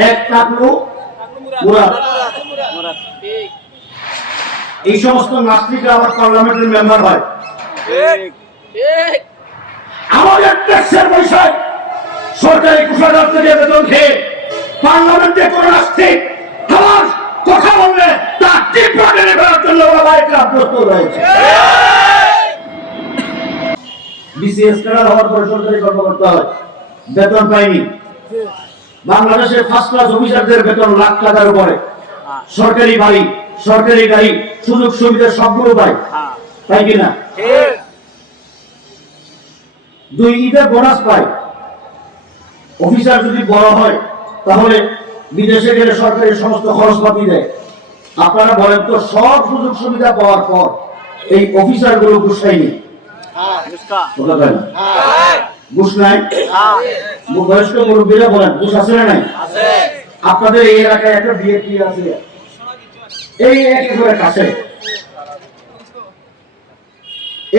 এক টাকলু এই সমস্ত নাস্তিকরা আবার পার্লামেন্টের মেম্বার হয়। আমাদের ট্যাক্সের পয়সায় সরকারি কোষাগার থেকে বেতন খেয়ে পার্লামেন্টে কোন নাস্তিক কথা বললে তা টিপা টেনে ফেলার জন্য ওরা লাইটরা প্রস্তুত রয়েছে বিসিএস ক্যাডার হওয়ার পরে সরকারি কর্মকর্তা হয়। বেতন পায়নি। বাংলাদেশের ফার্স্ট ক্লাস অফিসারদের বেতন লাখ টাকার উপরে। সরকারি বাড়ি সরকারি গাড়ি সুযোগ সুবিধা সবগুলো পায় তাই কিনা দুই ঈদের বোনাস পায়। অফিসার যদি বড় হয় তাহলে বিদেশে গেলে সরকারি সমস্ত খরচপাতি দেয়। আপনারা বলেন তো সব সুযোগ সুবিধা পাওয়ার পর এই অফিসারগুলো গুসাইনি কথা বলেন। ঘুষ নাই? বয়স্ক মুরব্বীরা বলেন ঘুষ আছে না নাই? আপনাদের এই এলাকায় একটা বিএপি আছে? এই একেবারে কাছে।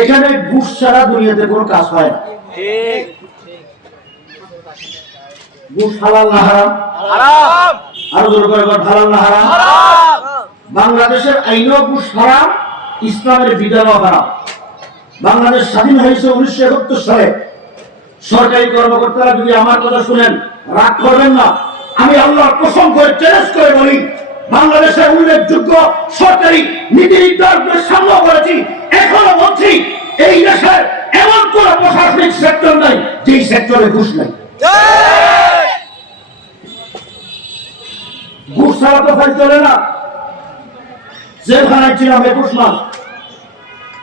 এখানে ঘুষ ছাড়া দুনিয়াতে কোনো কাজ হয় না। ঘুষ হালাল না হারাম? আরও জোর করে হালাল না হারাম। বাংলাদেশের আইনও ঘুষ হারাম ইসলামের বিধানও হারাম। বাংলাদেশ স্বাধীন হয়েছে উনিশশো একাত্তর সালে। সরকারি কর্মকর্তারা যদি আমার কথা শুনেন, রাগ করবেন না। আমি আল্লাহর করে চ্যালেঞ্জ করে বলি, বাংলাদেশের উল্লেখযোগ্য সরকারি নীতি নির্ধারকের সামনে করেছি এখনও বলছি, এই দেশের এমন কোন প্রশাসনিক সেক্টর নাই, যেই সেক্টরে ঘুষ নাই। ঘুষ ছাড়া তো ফাইল চলে না। জেলখানায় ছিলাম একুশ মাস,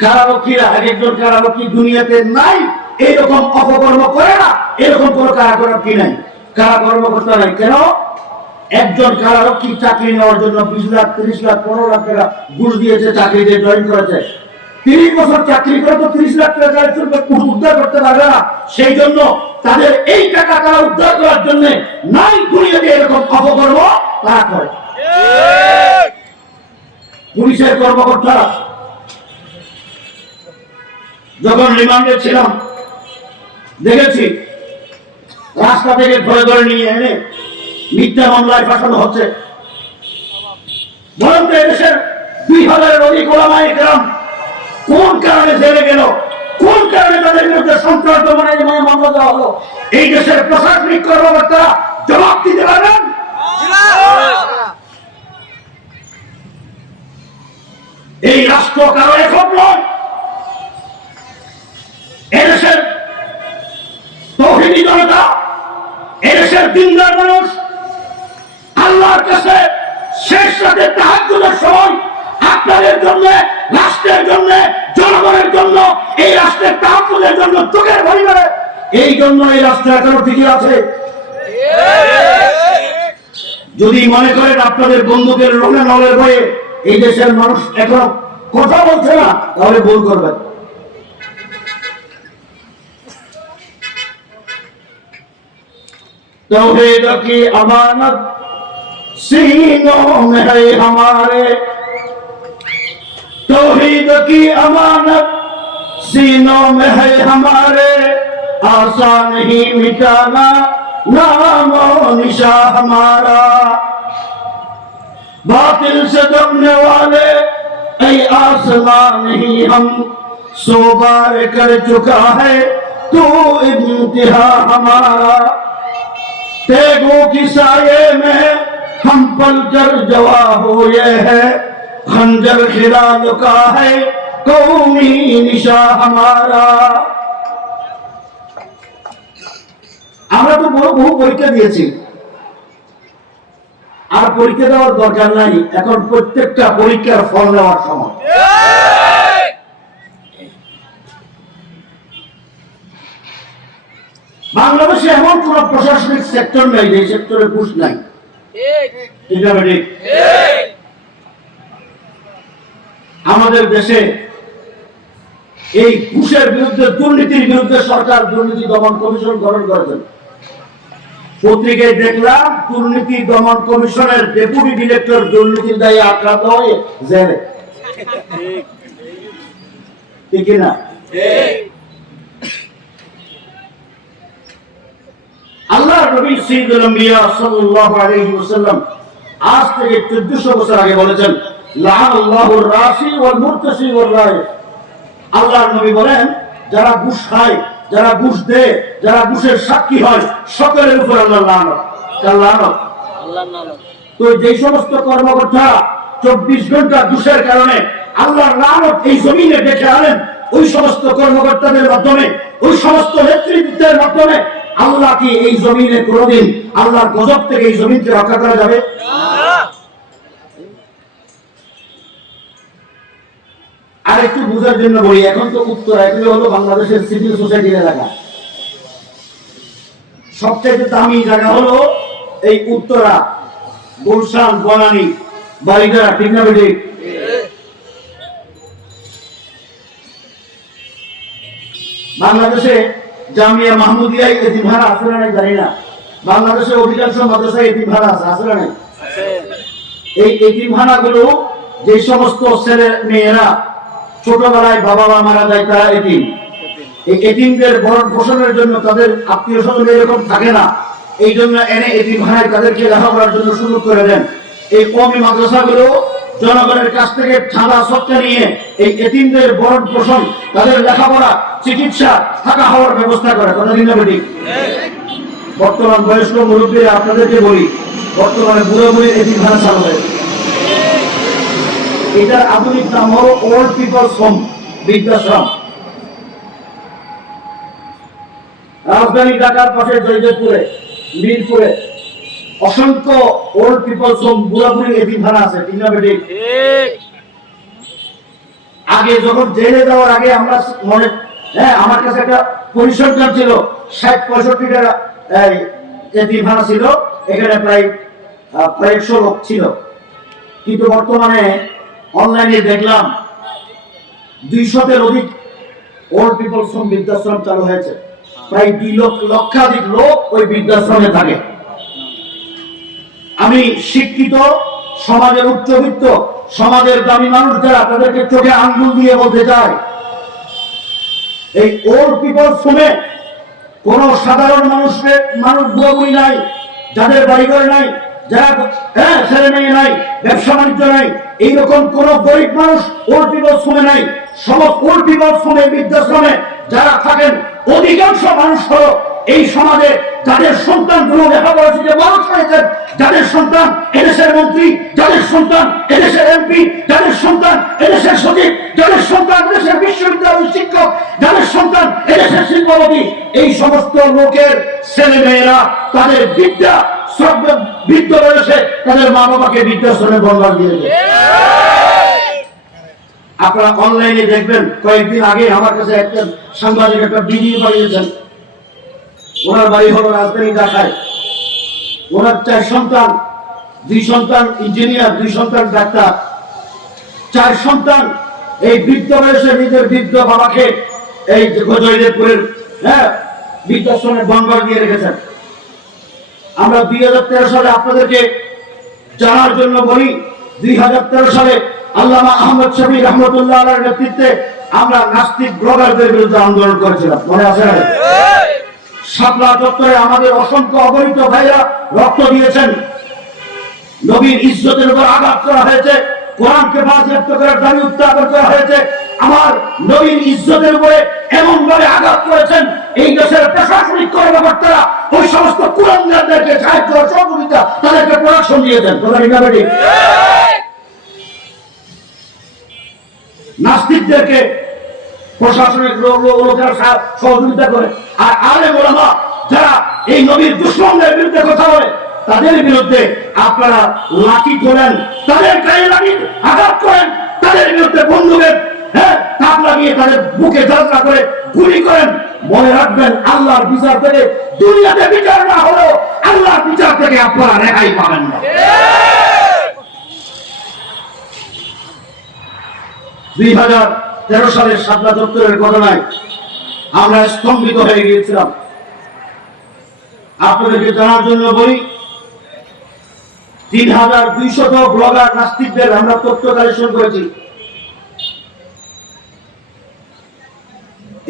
কারারক্ষীরা, এক একজন কারারক্ষী দুনিয়াতে নাই। এরকম অপকর্ম করে না, এরকম কোন কারারক্ষী নাই? কারা করতে নাই। কেন? একজন কারারক্ষী চাকরি নেওয়ার জন্য বিশ লাখ, তিরিশ লাখ, পনেরো লাখ টাকা ঘুষ দিয়েছে, চাকরিতে জয়েন করেছে। তিরিশ বছর চাকরি করে তো তিরিশ লাখ টাকা উদ্ধার করতে পারবে না। সেই জন্য তাদের এই টাকা তারা উদ্ধার করার জন্য নাই এরকম অপকর্ম তারা করে। পুলিশের কর্মকর্তারা, যখন রিমান্ডে ছিলাম দেখেছি। রাস্তা থেকে ধরে ধরে নিয়ে এনে মিথ্যা মামলায় ফাঁসানো হচ্ছে। বরং তো এদেশের দুই হাজারের অধিক ওলামায় গ্রাম কোন কারণে জেলে গেল? কোন কারণে তাদের বিরুদ্ধে সন্ত্রাস জন্য মামলা দেওয়া হলো? এই দেশের প্রশাসনিক কর্মকর্তারা জবাব দিতে পারবেন? এই রাষ্ট্র কারও একক নয়। দিনদার মানুষ আল্লাহর কাছে শেষ রাতে তাহাজ্জুদের সময় আপনাদের জন্য, রাষ্ট্রের জন্য, জনগণের জন্য, এই রাষ্ট্রের তাহাজ্জুদের জন্য চোখের করে এই জন্য এই রাষ্ট্র এখনও টিকে আছে। যদি মনে করেন আপনাদের বন্ধুদের লোনে নলের বয়ে এই দেশের মানুষ এখনও কথা বলছে না, তাহলে ভুল করবেন। توحید کی امانت سینوں میں ہے ہمارے۔ توحید کی امانت سینوں میں ہے ہمارے۔ آسان ہی مٹانا نام و نشا ہمارا۔ باطل سے دمنے والے، اے آسمان ہی ہم سو بار کر چکا ہے، تو انتہا ہمارا۔ तेगों की साये में हम पल कर जवा हुए हैं खंजर खिला चुका है कौमी निशा हमारा আমরা তো বড় বহু পরীক্ষা দিয়েছি আর পরীক্ষা দেওয়ার দরকার নাই এখন প্রত্যেকটা পরীক্ষার ফল নেওয়ার সময় প্রশাসনিক সেক্টর নাই, যে সেক্টরে ঘুষ নাই। আমাদের দেশে এই ঘুষের বিরুদ্ধে, দুর্নীতির বিরুদ্ধে সরকার দুর্নীতি দমন কমিশন গঠন করেছেন পত্রিকায় দেখলাম, দুর্নীতি দমন কমিশনের ডেপুটি ডিরেক্টর দুর্নীতির দায়ে আক্রান্ত হয়ে জেলে। ঠিক না? আল্লাহ নবী সৈয়দুল আম্বিয়া সাল্লাল্লাহু আলাইহি ওয়াসাল্লাম আজ থেকে 1400 বছর আগে বলেছেন রাসি ওয়াল মুরতাসি ওয়াল রায়। আল্লাহর নবী বলেন যারা ঘুষ খায় যারা ঘুষ দেয় যারা ঘুষের সাক্ষী হয় সকলের উপর আল্লাহ লানত। লানত? তো যে সমস্ত কর্মকর্তা চব্বিশ ঘণ্টা ঘুষের কারণে আল্লাহর লানত এই জমিনে ডেকে আনেন ওই সমস্ত কর্মকর্তাদের মাধ্যমে ওই সমস্ত নেতৃত্বের মাধ্যমে কি এই জমিনে কোনোদিন আল্লাহর গজব থেকে এই জমিনকে রক্ষা করা যাবে? আর একটু বোঝার জন্য বলি, এখন তো উত্তর এগুলো হলো বাংলাদেশের সিভিল সোসাইটির এলাকা। সবথেকে দামি জায়গা হলো এই উত্তরা, গুলশান, বনানী বাড়িটা ঠিক না বাংলাদেশে জামিয়া মাহমুদিয়া এতিমখানা আছে না জানি না। বাংলাদেশে অধিকাংশ মাদ্রাসায় এতিমখানা আছে আছে না এই এতিমখানা গুলো যে সমস্ত ছেলে মেয়েরা ছোটবেলায় বাবা মা মারা যায়, তারা এতিম। এই এতিমদের ভরণ পোষণের জন্য তাদের আত্মীয় স্বজন এরকম থাকে না। এই জন্য এনে এতিমখানায় তাদেরকে লেখাপড়ার জন্য সুযোগ করে দেন। এই কমি মাদ্রাসাগুলো জনগণের কাছ থেকে ছাড়া সত্তা নিয়ে এই এতিমদের ভরণ পোষণ, তাদের লেখাপড়া চিকিৎসা থাকা হওয়ার ব্যবস্থা করে। কথা দিন না বর্তমান বয়স্ক মুরব্বীরা আপনাদেরকে বলি বর্তমানে বুড়ো বুড়ি এতিমখানা চালু হয়েছে এটার আধুনিক নাম হলো ওল্ড পিপলস হোম বৃদ্ধাশ্রম। রাজধানী ঢাকার পাশে জয়দেবপুরে মিরপুরে অসংখ্য ওল্ড পিপলস হোম বুড়াবুড়ি এতিমখানা আছে ঠিক। না বেটি আগে যখন জেলে যাওয়ার আগে আমরা মনে হ্যাঁ আমার কাছে একটা পরিসংখ্যান ছিল। ষাট পঁয়ষট্টি টাকা ছিল। এখানে প্রায় প্রায় একশো লোক ছিল। কিন্তু বর্তমানে অনলাইনে দেখলাম দুইশতের অধিক ওল্ড পিপলস হোম বৃদ্ধাশ্রম চালু হয়েছে। প্রায় দুই লক্ষ, লক্ষাধিক লোক ওই বৃদ্ধাশ্রমে থাকে। আমি শিক্ষিত, সমাজের উচ্চবিত্ত, সমাজের দামি মানুষ যারা, তাদেরকে চোখে আঙ্গুল দিয়ে বলতে চায় এই ওল্ড পিপলস হোমে কোন সাধারণ মানুষকে, মানুষ বুড়ি নাই, যাদের বাড়িঘর নাই, যারা হ্যাঁ ছেলে মেয়ে নাই, ব্যবসা বাণিজ্য নাই, এইরকম কোন গরিব মানুষ ওল্ড পিপলস হোমে নাই। সমস্ত ওল্ড পিপলস হোমে বৃদ্ধাশ্রমে যারা থাকেন, অধিকাংশ মানুষ হলো এই সমাজে যাদের সন্তানগুলো লেখাপড়া শিখে মানুষ হয়েছেন যাদের সন্তান এদেশের মন্ত্রী, যাদের সন্তান এদেশের এমপি, যাদের সন্তান এদেশের সচিব, যাদের সন্তান এদেশের বিশ্ববিদ্যালয়ের শিক্ষক, যাদের সন্তান এদেশের শিল্পপতি, এই সমস্ত লোকের ছেলে মেয়েরা তাদের বিদ্যা বৃদ্ধ বয়সে তাদের মা বাবাকে বৃদ্ধাশ্রমে বন্ধন দিয়ে আপনারা অনলাইনে দেখবেন, কয়েকদিন আগে আমার কাছে একটা সাংবাদিক, একটা ভিডিও বানিয়েছেন ওনার বাড়ি হলো রাজধানী ঢাকায়। ওনার চার সন্তান, দুই সন্তান ইঞ্জিনিয়ার, দুই সন্তান ডাক্তার। চার সন্তান এই বৃদ্ধ বয়সে নিজের বৃদ্ধ বাবাকে এই জয়দেবপুরের হ্যাঁ বৃদ্ধাশ্রমে বন্ধ দিয়ে রেখেছেন। আমরা দুই হাজার তেরো সালে আপনাদেরকে জানার জন্য বলি, দুই হাজার তেরো সালে আল্লামা আহমদ শফি রহমতুল্লাহ নেতৃত্বে আমরা নাস্তিক ব্লগারদের বিরুদ্ধে আন্দোলন করেছিলাম। মনে আছে শাপলা চত্বরে আমাদের অসংখ্য অগণিত ভাইরা রক্ত দিয়েছেন। নবীর ইজ্জতের উপর আঘাত করা হয়েছে। কোরআনকে বাজেয়াপ্ত করার দাবি উত্থাপন করা হয়েছে। আমার নবীর ইজ্জতের উপরে এমন ভাবে আঘাত করেছেন। এই দেশের প্রশাসনিক কর্মকর্তারা ওই সমস্ত কোরআনদেরকে সাহায্য সহযোগিতা তাদেরকে প্রোডাকশন দিয়েছেন কথা ঠিক না বেঠিক? নাস্তিকদেরকে লোক- লোকেরা সহযোগিতা করে। আর আলে যারা এই নবীর দুশ্মনদের বিরুদ্ধে কথা বলে তাদের বিরুদ্ধে আপনারা লাঠি তোলেন। তাদের গায়ে লাঠি আঘাত করেন। তাদের বিরুদ্ধে বন্দুকের হ্যাঁ তাপ লাগিয়ে তাদের বুকে যাত্রা করে গুলি করেন। মনে রাখবেন আল্লাহর বিচার থেকে দুনিয়াতে বিচার না হলেও আল্লাহর বিচার থেকে আপনারা রেহাই পাবেন না। দুই হাজার তেরো সালের সাতলা চত্বরের ঘটনায় আমরা স্তম্ভিত হয়ে গিয়েছিলাম। আপনাদেরকে জানার জন্য বলি, তিন হাজার দুইশত ব্লগার, নাস্তিকদের আমরা তথ্য কালেকশন করেছি।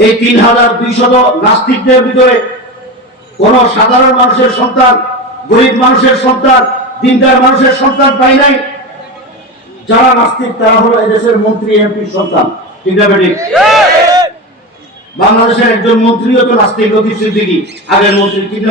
এই তিন হাজার দুইশত নাস্তিকদের ভিতরে কোন সাধারণ মানুষের সন্তান, গরিব মানুষের সন্তান, দিনদার মানুষের সন্তান পাই নাই। যারা নাস্তিক, তারা হলো এদেশের মন্ত্রী, এমপির সন্তান। বাংলাদেশের একজন মন্ত্রীও তো রাষ্ট্রীয় গতির সিদ্দিকি আগের মন্ত্রী কিন্তু